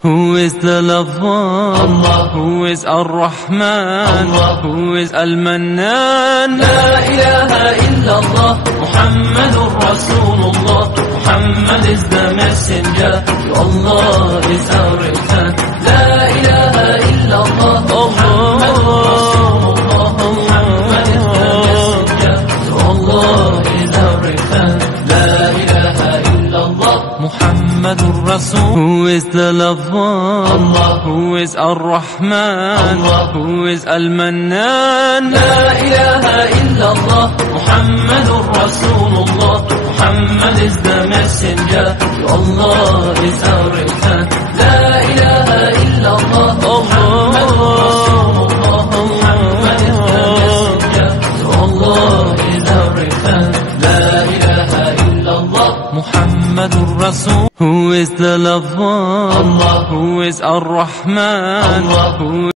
Who is the lover? Allah. Who is Ar-Rahman? Allah. Who is Al-Mannan? La ilaha illallah, Muhammadur Rasulullah. Muhammad is the messenger, to Allah is our return. La ilaha illallah, Muhammadur Rasulullah. Muhammad is the messenger, to Allah is our return. La ilaha illallah, Muhammadur Rasul. Who is the lover? Allah. Who is Ar-Rahman? Allah. Who is Al-Mannan? La ilaha illallah, Muhammadur Rasulullah. Muhammad is the messenger, to Allah is our return. La ilaha illallah, Muhammadur Rasulullah. Muhammad is the messenger, to Allah is our return. La ilaha illallah, Muhammadur Rasul. Who is the lover? Allah. Who is Ar-Rahman? Allah. Who